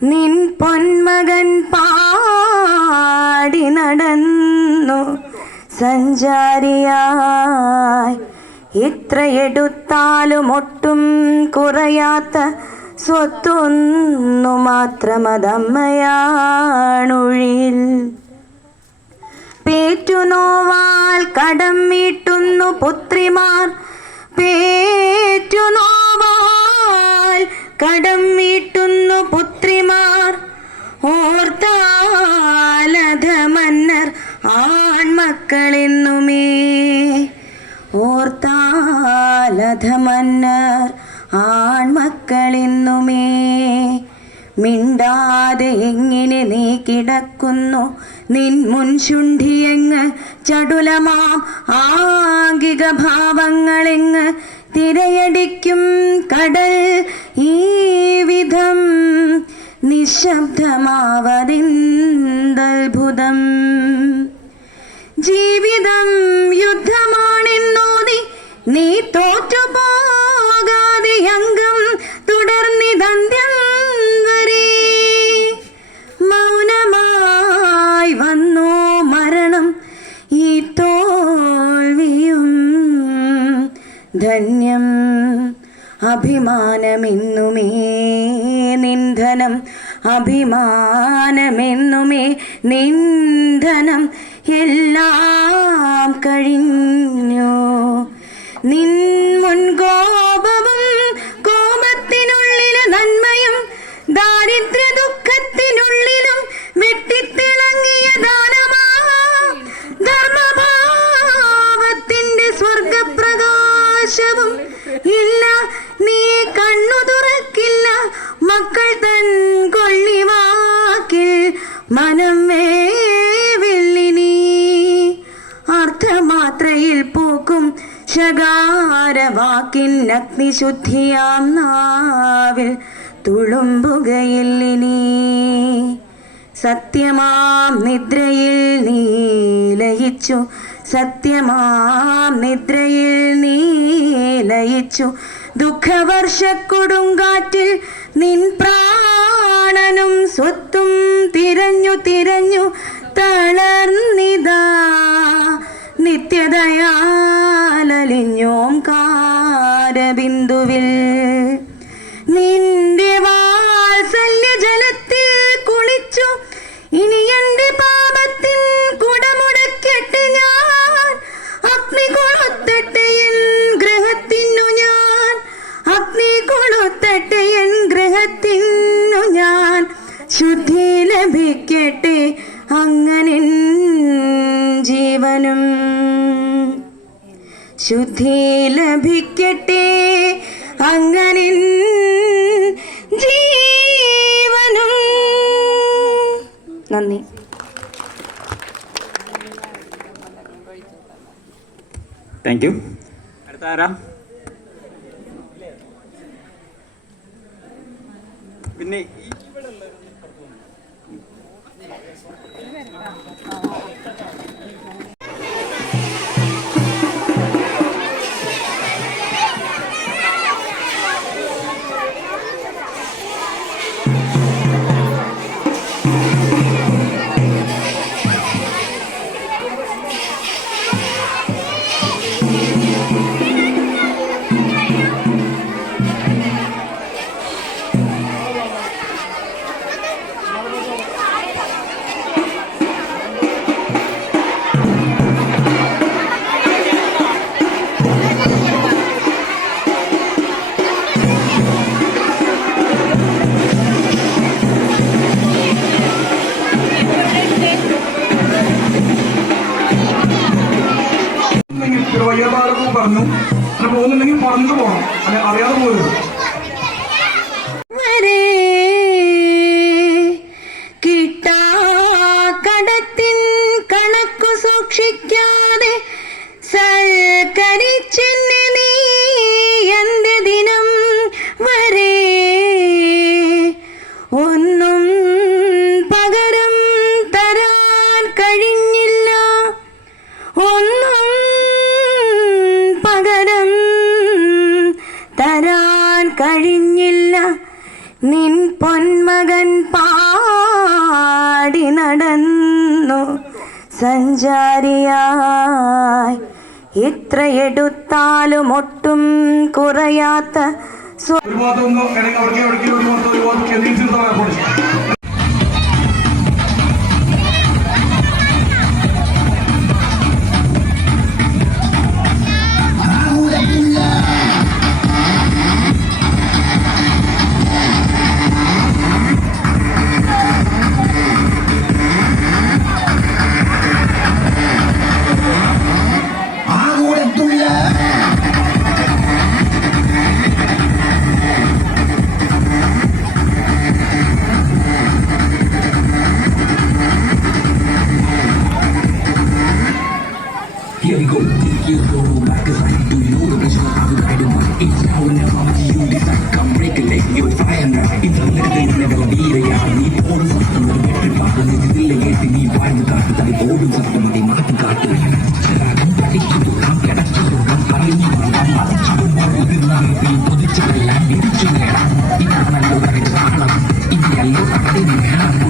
നിൻ പൊന്മകൻ പാടി നടന്നു സഞ്ചാരിയായി. ഇത്രയെടുത്താലും ഒട്ടും കുറയാത്ത സ്വത്തൊന്നു മാത്രമതമ്മയാണുഴിയിൽ. പേറ്റുനോവാൽ കടം വീട്ടുന്നു പുത്രിമാർ, പേറ്റുനോവാൽ കടം വീട്ടുന്നു പുത്രിമാർ. ഓർത്താലധ മന്നർ ആൺമക്കളെന്നുമേ, ഓർത്താലധ മന്നർ ആൺമക്കളെന്നുമേ. മിണ്ടാതെ എങ്ങനെ നീ കിടക്കുന്നു നിൻ മുൻശുണ്ഠിയെങ്ങ്, ചടുലമാം ആംഗിക ഭാവങ്ങളെങ്ങ് തിരയടിക്കും കടൽ ഈ വിധം നിശബ്ദമാവതെന്തത്ഭുതം. ജീവിതം യുദ്ധമാണെന്നോതി നീ തോറ്റുപോകാതെ അംഗം തുടർന്നിതന്ത്യം വരെ. മൗനമായി വന്നു മരണം ഈ തോൽവിയും ധന്യം. അഭിമാനമെന്നുമേ നിന്ധനം, അഭിമാനമെന്നുമേ നിന്ധനം. എല്ലാം കഴിഞ്ഞു നിൻ മുൻകോപവും കോപത്തിനുള്ളിലെ നന്മയും, ദാരിദ്ര്യ ദുഃഖത്തിനുള്ളിലും വെട്ടിത്തിളങ്ങിയ ദാനമാം ധർമ്മഭാവത്തിന്റെ സ്വർഗപ്രകാശവും. ഇല്ല, നീ കണ്ണു തുറക്കില്ല മക്കൾ തൻ കൊള്ളിവാക്കിൽ മനം വേവില്ലിനി. അർത്ഥമാത്രയിൽ പൂക്കും ശകാരവാക്കിൻ അഗ്നിശുദ്ധിയാം നാവിൽ തുളുമ്പുകയില്ലിനി. സത്യമാം നിദ്രയിൽ നീ ലയിച്ചു, സത്യമാം നിദ്രയിൽ നീ ലയിച്ചു. ദുഃഖവർഷക്കൊടുങ്കാറ്റിൽ നിൻ പ്രാണനും സ്വത്തും തിരഞ്ഞു തിരഞ്ഞു തളർന്നിതാ നിത്യദയാലലിഞ്ഞോംകാരബിന്ദുവിൽ. നിന്റെ വാത്സല്യ ജലത്തിൽ കുളിച്ചു ഇനി എന്റെ പാപത്തിൻ കുടമുടക്കട്ടെ ഞാൻ. അഗ്നി കൊളുത്തട്ടെ എൻ ഗൃഹത്തിനു ഞാൻ, അഗ്നി കൊളുത്തട്ടെ എൻ ഗൃഹത്തിനു ഞാൻ. ശുദ്ധി ലഭിക്കട്ടെ അങ്ങനെ ജീവനും, ശുദ്ധി ലഭിക്കട്ടെ അങ്ങനെ ജീവനും. നന്ദി. Thank you. അടുത്ത ആരാ? പിന്നെ പറഞ്ഞു അങ്ങനെ പോകുന്നുണ്ടെങ്കിൽ പറഞ്ഞു പോകണം, അല്ലെ അറിയാതെ പോകരുത്. കിട്ടാക്കടത്തിൻ കണക്കു സൂക്ഷിക്കാതെ സൽക്കരിച്ചെന്നെ നീ എന്റെ ദിനം വരെ. ഒന്നും പകരം തരാൻ കഴിഞ്ഞില്ല, ഒന്നും പകരം തരാൻ ഒരു ഭാഗത്ത് ഒന്ന് അല്ലെങ്കിൽ അവിടേക്ക് എവിടേക്ക് ഒരു ഭാഗത്ത് കേന്ദ്രീകരിച്ചിരുന്ന ഏർപ്പാട് ചെയ്യാം. Here we go, take you go back as I do you know the vision of how I do it's now and never how you decide come break a leg you try and it's a little thing never be the yeah we all something with a better part and it's still a get me why the got the old something with the market got to charagan predict to come get us to come party you position land it's a ina na lo ka ita ala ini allo ka ni